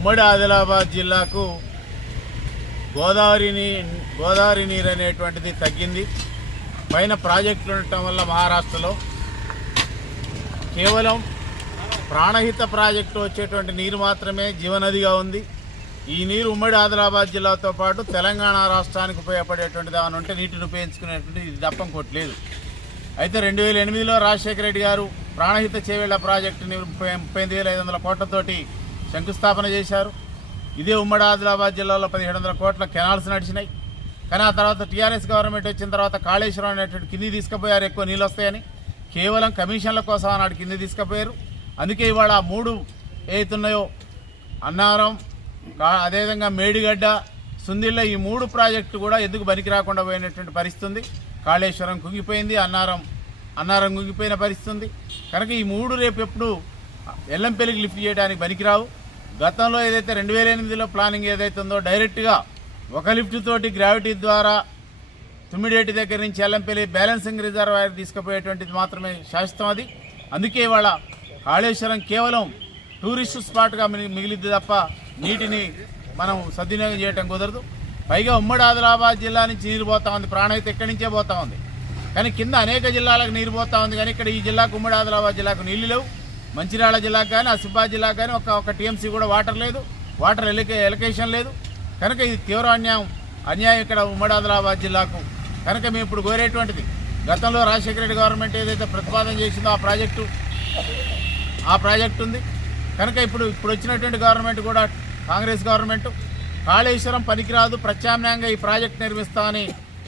ఉమ్మడి ఆదిలాబాద్ జిల్లాకు గోదావరి నీ గోదావరి నీరు అనేటువంటిది తగ్గింది. పైన ప్రాజెక్టులు ఉండటం వల్ల మహారాష్ట్రలో కేవలం ప్రాణహిత ప్రాజెక్టు వచ్చేటువంటి నీరు మాత్రమే జీవనదిగా ఉంది. ఈ నీరు ఉమ్మడి ఆదిలాబాద్ జిల్లాతో పాటు తెలంగాణ రాష్ట్రానికి ఉపయోగపడేటువంటిది ఏమైనా ఉంటే నీటిని ఉపయోగించుకునేటువంటి ఇది దప్పం కొట్టలేదు. అయితే రెండు వేల ఎనిమిదిలో రాజశేఖర రెడ్డి గారు ప్రాణహిత చేవేళ్ళ ప్రాజెక్టుని ముప్పై ముప్పై వేల ఐదు వందల కోట్లతోటి శంకుస్థాపన చేశారు. ఇదే ఉమ్మడి ఆదిలాబాద్ జిల్లాలో పదిహేడు వందల కోట్ల కెనాల్స్ నడిచినాయి. కానీ ఆ తర్వాత టీఆర్ఎస్ గవర్నమెంట్ వచ్చిన తర్వాత కాళేశ్వరం అనేటువంటి కింది తీసుకుపోయారు ఎక్కువ నీళ్ళు వస్తాయని. కేవలం కమిషన్ల కోసం ఆనాడు కింది తీసుకుపోయారు. అందుకే ఇవాళ ఆ మూడు ఏతున్నాయో అన్నారం అదేవిధంగా మేడిగడ్డ సుందిళ్ళ ఈ మూడు ప్రాజెక్టు కూడా ఎందుకు పనికి రాకుండా పోయినటువంటి పరిస్థితుంది. కాళేశ్వరం కుంగిపోయింది అన్నారం అన్నారం కుంగిపోయిన పరిస్థితుంది. కనుక ఈ మూడు రేపు ఎప్పుడు ఎల్లంపల్లికి లిఫ్ట్ చేయడానికి పనికిరావు. గతంలో ఏదైతే రెండు వేల ఎనిమిదిలో ప్లానింగ్ ఏదైతే ఉందో డైరెక్ట్గా ఒక లిఫ్ట్ తోటి గ్రావిటీ ద్వారా తుమ్మిడేటి దగ్గర నుంచి ఎల్లంపల్లి బ్యాలెన్సింగ్ రిజర్వాయర్ తీసుకుపోయేటువంటిది మాత్రమే శాశ్వతం అది. అందుకే ఇవాళ కాళేశ్వరం కేవలం టూరిస్ట్ స్పాట్గా మిగిలిద్ది తప్ప నీటిని మనం సద్వినియోగం చేయటం కుదరదు. పైగా ఉమ్మడి ఆదిలాబాద్ జిల్లా నుంచి నీరు పోతా ఉంది. ప్రాణహిత ఎక్కడి నుంచే పోతా ఉంది. కానీ కింద అనేక జిల్లాలకు నీరు పోతా ఉంది. కానీ ఇక్కడ ఈ జిల్లాకు ఉమ్మడి ఆదిలాబాద్ జిల్లాకు నీళ్ళు లేవు. మంచిర్యాల జిల్లాకు కానీ ఆసిఫాబాద్ జిల్లాకు కానీ ఒక ఒక టీఎంసీ కూడా వాటర్ లేదు. వాటర్ ఎలికే ఎలకేషన్ లేదు. కనుక ఇది తీవ్ర అన్యాయం. అన్యాయం ఇక్కడ ఉమ్మడి ఆదిలాబాద్ జిల్లాకు. కనుక మేము ఇప్పుడు కోరేటువంటిది గతంలో రాజశేఖర రెడ్డి గవర్నమెంట్ ఏదైతే ప్రతిపాదన చేసిందో ఆ ప్రాజెక్టు ఆ ప్రాజెక్ట్ ఉంది. కనుక ఇప్పుడు ఇప్పుడు వచ్చినటువంటి గవర్నమెంట్ కూడా కాంగ్రెస్ గవర్నమెంట్ కాళేశ్వరం పనికిరాదు ప్రత్యామ్నాయంగా ఈ ప్రాజెక్ట్ నిర్మిస్తామని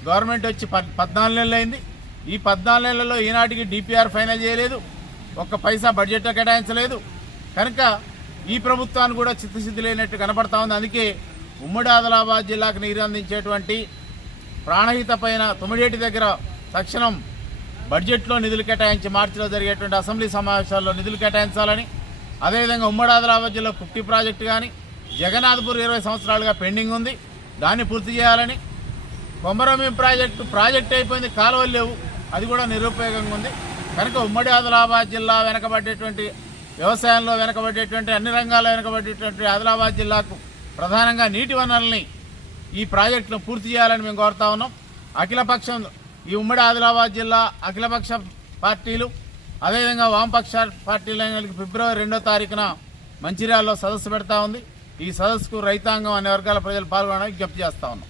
గవర్నమెంట్ వచ్చి పద్ పద్నాలుగు నెలలు అయింది ఈ పద్నాలుగు నెలల్లో ఈనాటికి డిపిఆర్ ఫైనల్ చేయలేదు. ఒక్క పైసా బడ్జెట్ కేటాయించలేదు. కనుక ఈ ప్రభుత్వాన్ని కూడా చిత్తశుద్ధి లేనట్టు కనపడతా ఉంది. అందుకే ఉమ్మడి ఆదిలాబాద్ జిల్లాకు నీరు అందించేటువంటి ప్రాణహిత పైన తొమ్మిడేటి దగ్గర తక్షణం బడ్జెట్లో నిధులు కేటాయించి మార్చిలో జరిగేటువంటి అసెంబ్లీ సమావేశాల్లో నిధులు కేటాయించాలని అదేవిధంగా ఉమ్మడి ఆదిలాబాద్ జిల్లా కుట్టి ప్రాజెక్టు కానీ జగన్నాథ్పూర్ ఇరవై సంవత్సరాలుగా పెండింగ్ ఉంది. దాన్ని పూర్తి చేయాలని కొమరమీం ప్రాజెక్టు ప్రాజెక్ట్ అయిపోయింది కాలువలు లేవు. అది కూడా నిరుపయోగంగా ఉంది. కనుక ఉమ్మడి ఆదిలాబాద్ జిల్లా వెనకబడేటువంటి వ్యవసాయంలో వెనకబడేటువంటి అన్ని రంగాల్లో వెనకబడేటువంటి ఆదిలాబాద్ జిల్లాకు ప్రధానంగా నీటి వనరుల్ని ఈ ప్రాజెక్టును పూర్తి చేయాలని మేము కోరుతా ఉన్నాం. అఖిలపక్షం ఈ ఉమ్మడి ఆదిలాబాద్ జిల్లా అఖిలపక్ష పార్టీలు అదేవిధంగా వామపక్ష పార్టీల ఫిబ్రవరి రెండో తారీఖున మంచిర్యాలలో సదస్సు పెడతా ఉంది. ఈ సదస్సుకు రైతాంగం అనే వర్గాల ప్రజలు పాల్గొనడానికి విజ్ఞప్తి చేస్తా ఉన్నాం.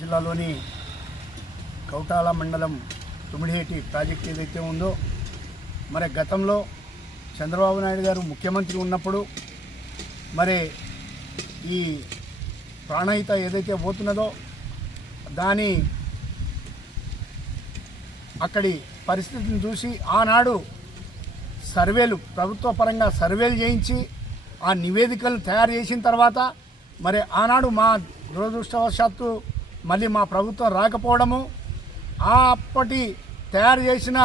జిల్లాలోని కౌటాల మండలం తుమిడిహేటి ప్రాజెక్ట్ ఏదైతే ఉందో మరి గతంలో చంద్రబాబు నాయుడు గారు ముఖ్యమంత్రి ఉన్నప్పుడు మరి ఈ ప్రాణహిత ఏదైతే పోతున్నదో దాని అక్కడి పరిస్థితిని చూసి ఆనాడు సర్వేలు ప్రభుత్వ పరంగా సర్వేలు చేయించి ఆ నివేదికలు తయారు చేసిన తర్వాత మరి ఆనాడు మా దురదృష్టవశాత్తు మళ్ళీ మా ప్రభుత్వం రాకపోవడము ఆ అప్పటి తయారు చేసిన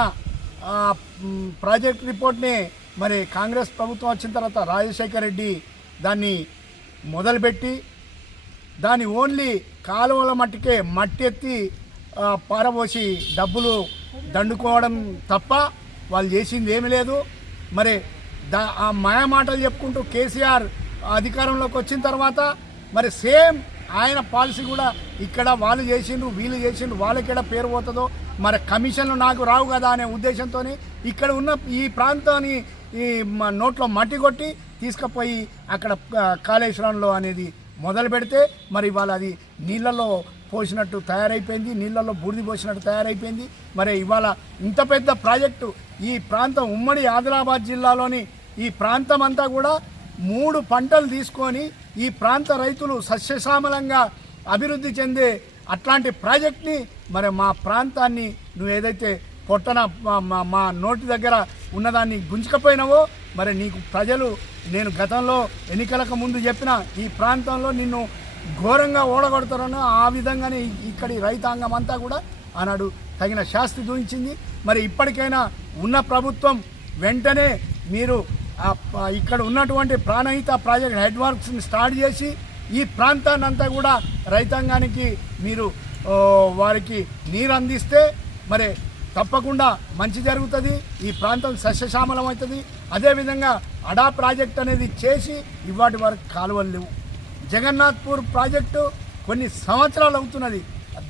ప్రాజెక్ట్ రిపోర్ట్ని మరి కాంగ్రెస్ ప్రభుత్వం వచ్చిన తర్వాత రాజశేఖర రెడ్డి దాన్ని మొదలుపెట్టి దాని ఓన్లీ కాలువల మట్టికే మట్టి ఎత్తి పారబోసి డబ్బులు దండుకోవడం తప్ప వాళ్ళు చేసింది ఏమీ లేదు. మరి దా ఆ మాయ మాటలు చెప్పుకుంటూ కేసీఆర్ అధికారంలోకి వచ్చిన తర్వాత మరి సేమ్ ఆయన పాలసీ కూడా ఇక్కడ వాళ్ళు చేసిండ్రు వీళ్ళు చేసిండ్రు వాళ్ళకెడ పేరు పోతుందో మరి కమిషన్లు నాకు రావు కదా అనే ఉద్దేశంతో ఇక్కడ ఉన్న ఈ ప్రాంతాన్ని ఈ నోట్లో మట్టి కొట్టి తీసుకుపోయి అక్కడ కాళేశ్వరంలో అనేది మొదలు పెడితే మరి ఇవాళ అది నీళ్ళలో పోసినట్టు తయారైపోయింది నీళ్ళలో బూడిది పోసినట్టు తయారైపోయింది. మరి ఇవాళ ఇంత పెద్ద ప్రాజెక్టు ఈ ప్రాంతం ఉమ్మడి ఆదిలాబాద్ జిల్లాలోని ఈ ప్రాంతం అంతా కూడా మూడు పంటలు తీసుకొని ఈ ప్రాంత రైతులు సస్యశ్యామలంగా అభివృద్ధి చెందే అట్లాంటి ప్రాజెక్ట్ని మరి మా ప్రాంతాన్ని నువ్వు ఏదైతే పొట్టన మా- మా మా నోటి దగ్గర ఉన్నదాన్ని గుంజుకపోయినావో మరి నీకు ప్రజలు నేను గతంలో ఎన్నికలకు ముందు చెప్పిన ఈ ప్రాంతంలో నిన్ను ఘోరంగా ఓడగొడతారని ఆ విధంగానే ఇక్కడి రైతాంగం అంతా కూడా ఆనాడు తగిన శాస్తి చూపించింది. మరి ఇప్పటికైనా ఉన్న ప్రభుత్వం వెంటనే మీరు ఇక్కడ ఉన్నటువంటి ప్రాణహిత ప్రాజెక్ట్ హెడ్ వర్క్స్ని స్టార్ట్ చేసి ఈ ప్రాంతాన్ని అంతా కూడా రైతాంగానికి మీరు వారికి నీరు అందిస్తే మరి తప్పకుండా మంచి జరుగుతుంది. ఈ ప్రాంతం సస్యశ్యామలం అవుతుంది. అదేవిధంగా అడా ప్రాజెక్ట్ అనేది చేసి ఇవాటి వరకు కాలువలు లేవు. జగన్నాథ్పూర్ ప్రాజెక్టు కొన్ని సంవత్సరాలు అవుతున్నది.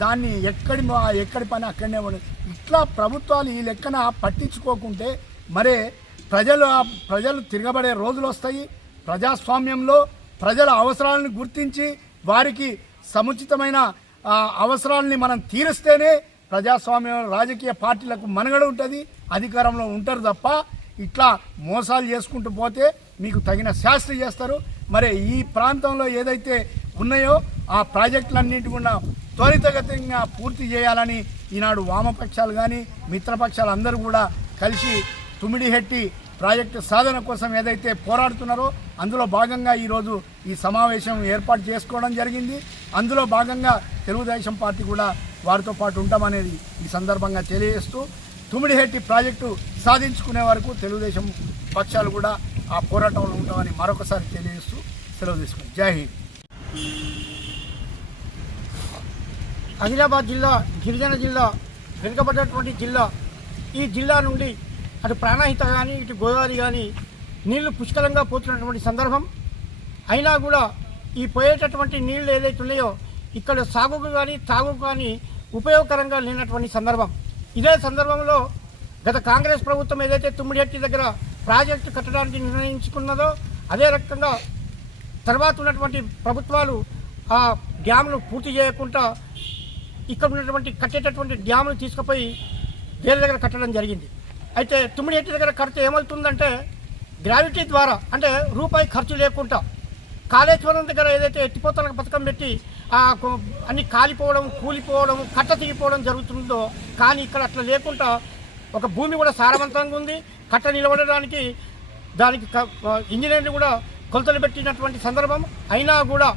దాన్ని ఎక్కడి ఎక్కడి పని అక్కడనే ఉండదు ఇట్లా ప్రభుత్వాలు ఈ లెక్కన పట్టించుకోకుంటే మరే ప్రజలు ప్రజలు తిరగబడే రోజులు వస్తాయి. ప్రజాస్వామ్యంలో ప్రజల అవసరాలను గుర్తించి వారికి సముచితమైన అవసరాలని మనం తీరిస్తేనే ప్రజాస్వామ్యం రాజకీయ పార్టీలకు మనుగడ ఉంటుంది అధికారంలో ఉంటారు తప్ప ఇట్లా మోసాలు చేసుకుంటూ పోతే మీకు తగిన శాస్త్రి చేస్తారు. మరి ఈ ప్రాంతంలో ఏదైతే ఉన్నాయో ఆ ప్రాజెక్టులన్నింటి కూడా త్వరితగతంగా పూర్తి చేయాలని ఈనాడు వామపక్షాలు కానీ మిత్రపక్షాలు అందరూ కూడా కలిసి తుమిడిహెట్టి ప్రాజెక్టు సాధన కోసం ఏదైతే పోరాడుతున్నారో అందులో భాగంగా ఈరోజు ఈ సమావేశం ఏర్పాటు చేసుకోవడం జరిగింది. అందులో భాగంగా తెలుగుదేశం పార్టీ కూడా వారితో పాటు ఉంటామనేది ఈ సందర్భంగా తెలియజేస్తూ తుమిడిహెట్టి ప్రాజెక్టు సాధించుకునే వరకు తెలుగుదేశం పక్షాలు కూడా ఆ పోరాటంలో ఉంటామని మరొకసారి తెలియజేస్తూ సెలవు తీసుకుంది జై హింద్. ఆదిలాబాద్ జిల్లా గిరిజన జిల్లా వెనుకబడ్డటువంటి జిల్లా. ఈ జిల్లా నుండి అటు ప్రాణహిత కానీ ఇటు గోదావరి కానీ నీళ్ళు పుష్కలంగా పోతున్నటువంటి సందర్భం. అయినా కూడా ఈ పోయేటటువంటి నీళ్ళు ఏదైతే ఉన్నాయో ఇక్కడ సాగుకు కానీ తాగుకు కానీ ఉపయోగకరంగా లేనటువంటి సందర్భం. ఇదే సందర్భంలో గత కాంగ్రెస్ ప్రభుత్వం ఏదైతే తుమ్మిడిహట్టి దగ్గర ప్రాజెక్టు కట్టడానికి నిర్ణయించుకున్నదో అదే రకంగా తర్వాత ఉన్నటువంటి ప్రభుత్వాలు ఆ డ్యామ్ను పూర్తి చేయకుండా ఇక్కడ ఉన్నటువంటి కట్టేటటువంటి డ్యామ్ను తీసుకుపోయి వేరే దగ్గర కట్టడం జరిగింది. అయితే తుమ్మిడిహెట్టి దగ్గర కడితే ఏమవుతుందంటే గ్రావిటీ ద్వారా అంటే రూపాయి ఖర్చు లేకుండా కాళేశ్వరం దగ్గర ఏదైతే ఎత్తిపోతల పథకం పెట్టి అన్ని కాలిపోవడం కూలిపోవడం కట్ట తెగిపోవడం జరుగుతుందో కానీ ఇక్కడ అట్లా లేకుండా ఒక భూమి కూడా సారవంతంగా ఉంది. కట్ట నిలబడడానికి దానికి ఇంజనీర్లు కూడా కొలతలు పెట్టినటువంటి సందర్భం. అయినా కూడా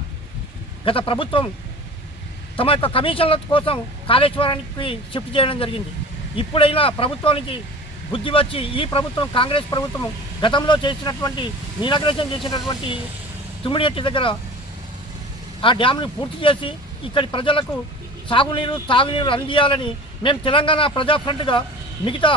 గత ప్రభుత్వం తమ యొక్క కమిషన్ల కోసం కాళేశ్వరానికి షిఫ్ట్ చేయడం జరిగింది. ఇప్పుడైనా ప్రభుత్వానికి బుద్ధి వచ్చి ఈ ప్రభుత్వం కాంగ్రెస్ ప్రభుత్వం గతంలో చేసినటువంటి నీలగ్రేషన్ చేసినటువంటి తుమ్మిడిహట్టి దగ్గర ఆ డ్యామ్ని పూర్తి చేసి ఇక్కడి ప్రజలకు సాగునీరు తాగునీరు అందియాలని మేము తెలంగాణ ప్రజా ఫ్రంట్గా మిగతా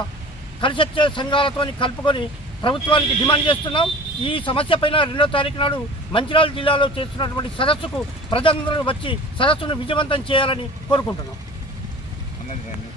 కలిసొచ్చే సంఘాలతోని కలుపుకొని ప్రభుత్వానికి డిమాండ్ చేస్తున్నాం. ఈ సమస్య పైన రెండో తారీఖు నాడు మంచిర్యాల జిల్లాలో చేస్తున్నటువంటి సదస్సుకు ప్రజలందరూ వచ్చి సదస్సును విజయవంతం చేయాలని కోరుకుంటున్నాం.